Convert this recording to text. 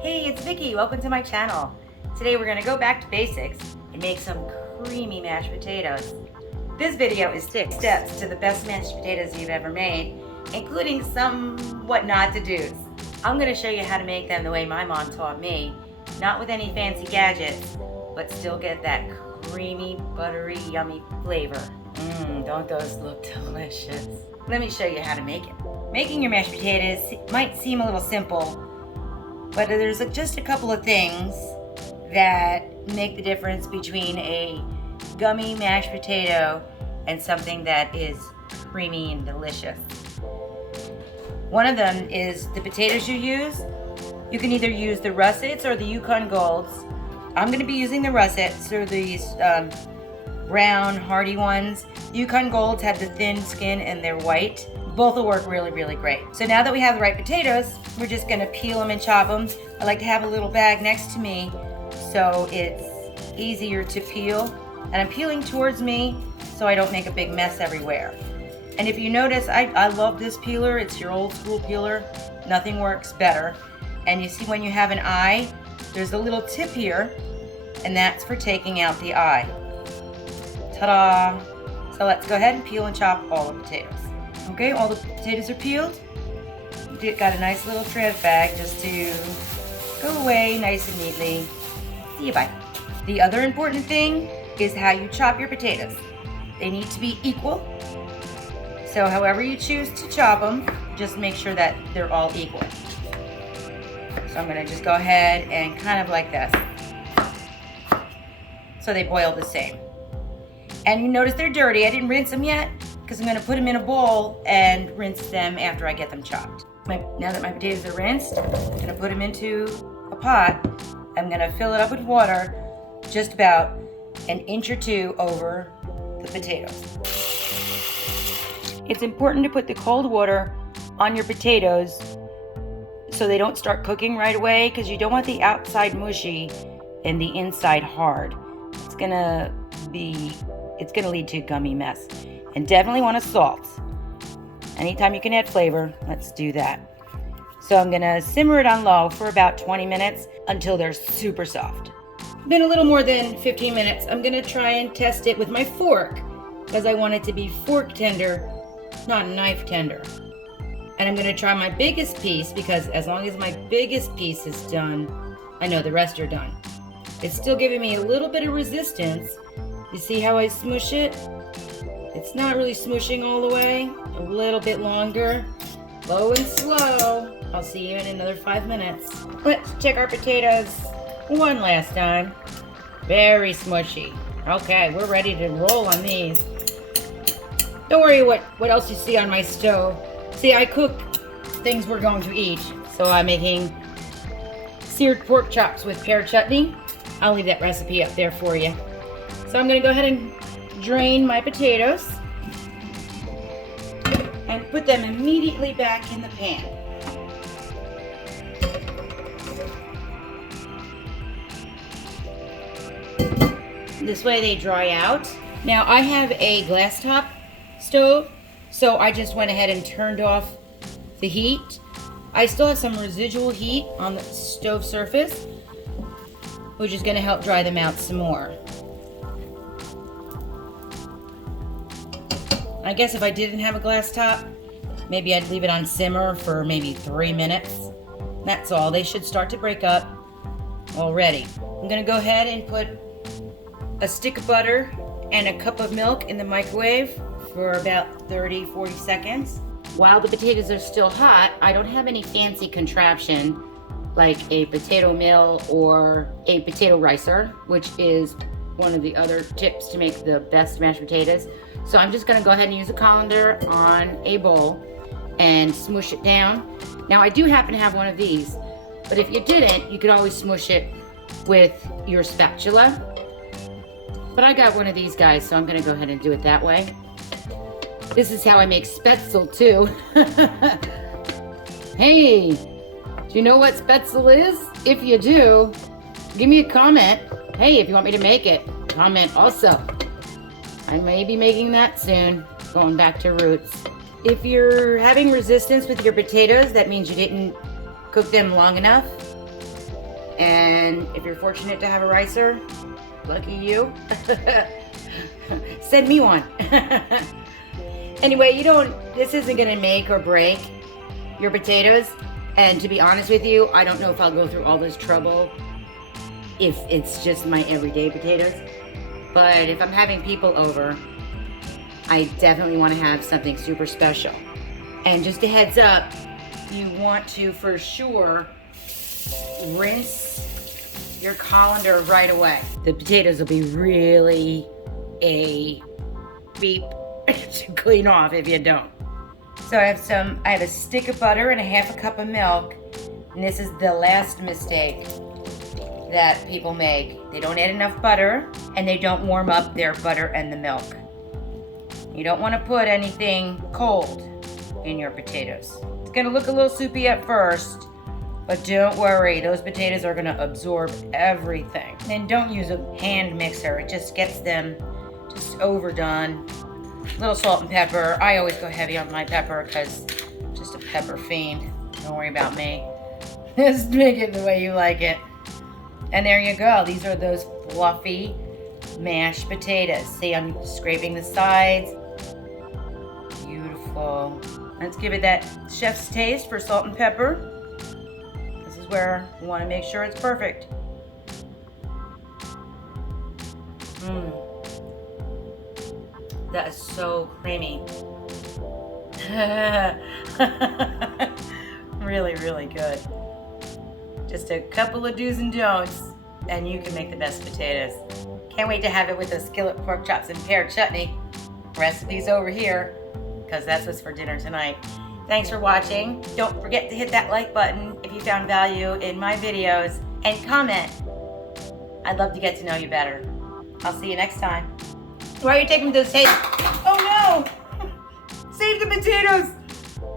Hey, it's Vicky. Welcome to my channel. Today we're going to go back to basics and make some creamy mashed potatoes. This video is 6 steps to the best mashed potatoes you've ever made, including some what not to do's. I'm going to show you how to make them the way my mom taught me, not with any fancy gadgets, but still get that creamy, buttery, yummy flavor. Don't those look delicious? Let me show you how to make it. Making your mashed potatoes might seem a little simple, but there's just a couple of things that make the difference between a gummy mashed potato and something that is creamy and delicious. One of them is the potatoes you use. You can either use the russets or the Yukon Golds. I'm going to be using the russets, or these brown, hardy ones. Yukon Golds have the thin skin and they're white. Both will work really, really great. So now that we have the right potatoes, we're just gonna peel them and chop them. I like to have a little bag next to me so it's easier to peel. And I'm peeling towards me so I don't make a big mess everywhere. And if you notice, I love this peeler. It's your old school peeler. Nothing works better. And you see when you have an eye, there's a little tip here, and that's for taking out the eye. Ta-da! So let's go ahead and peel and chop all the potatoes. Okay, all the potatoes are peeled. You got a nice little shred bag just to go away nice and neatly. See you, bye. The other important thing is how you chop your potatoes. They need to be equal. So however you choose to chop them, just make sure that they're all equal. So I'm gonna just go ahead and kind of like this. So they boil the same. And you notice they're dirty. I didn't rinse them yet, because I'm going to put them in a bowl and rinse them after I get them chopped. Now that my potatoes are rinsed, I'm going to put them into a pot. I'm going to fill it up with water just about an inch or two over the potatoes. It's important to put the cold water on your potatoes so they don't start cooking right away, because you don't want the outside mushy and the inside hard. It's going to lead to a gummy mess. And definitely want to salt. Anytime you can add flavor, let's do that. So I'm gonna simmer it on low for about 20 minutes until they're super soft. Been a little more than 15 minutes. I'm gonna try and test it with my fork, because I want it to be fork tender, not knife tender. And I'm gonna try my biggest piece, because as long as my biggest piece is done, I know the rest are done. It's still giving me a little bit of resistance. You see how I smush it? It's not really smooshing all the way. A little bit longer. Low and slow. I'll see you in another 5 minutes. Let's check our potatoes one last time. Very smushy. Okay, we're ready to roll on these. Don't worry what else you see on my stove. See, I cook things we're going to eat. So I'm making seared pork chops with pear chutney. I'll leave that recipe up there for you. So I'm going to go ahead and drain my potatoes and put them immediately back in the pan. This way they dry out. Now I have a glass top stove, so I just went ahead and turned off the heat. I still have some residual heat on the stove surface, which is going to help dry them out some more. I guess if I didn't have a glass top, maybe I'd leave it on simmer for maybe 3 minutes. That's all. They should start to break up already. I'm going to go ahead and put a stick of butter and a cup of milk in the microwave for about 30-40 seconds. While the potatoes are still hot, I don't have any fancy contraption like a potato mill or a potato ricer, which is one of the other tips to make the best mashed potatoes. So I'm just gonna go ahead and use a colander on a bowl and smush it down. Now I do happen to have one of these, but if you didn't, you could always smush it with your spatula. But I got one of these guys, so I'm gonna go ahead and do it that way. This is how I make spätzle too. Hey, do you know what spätzle is? If you do, give me a comment. Hey, if you want me to make it, comment also. I may be making that soon, going back to roots. If you're having resistance with your potatoes, that means you didn't cook them long enough. And if you're fortunate to have a ricer, lucky you, send me one. Anyway, this isn't gonna make or break your potatoes. And to be honest with you, I don't know if I'll go through all this trouble if it's just my everyday potatoes. But if I'm having people over, I definitely want to have something super special. And just a heads up, you want to for sure rinse your colander right away. The potatoes will be really a beep to clean off if you don't. So I have a stick of butter and a half a cup of milk. And this is the last mistake that people make. They don't add enough butter and they don't warm up their butter and the milk. You don't want to put anything cold in your potatoes. It's gonna look a little soupy at first, but don't worry, those potatoes are gonna absorb everything. And don't use a hand mixer, it just gets them just overdone. A little salt and pepper. I always go heavy on my pepper because I'm just a pepper fiend. Don't worry about me. Just make it the way you like it. And there you go. These are those fluffy mashed potatoes. See, I'm scraping the sides. Beautiful. Let's give it that chef's taste for salt and pepper. This is where we want to make sure it's perfect. That is so creamy. Really, really good. Just a couple of do's and don'ts, and you can make the best potatoes. Can't wait to have it with those skillet pork chops and pear chutney. Recipes over here, because that's what's for dinner tonight. Thanks for watching. Don't forget to hit that like button if you found value in my videos, and comment. I'd love to get to know you better. I'll see you next time. Why are you taking those tapes? Oh no!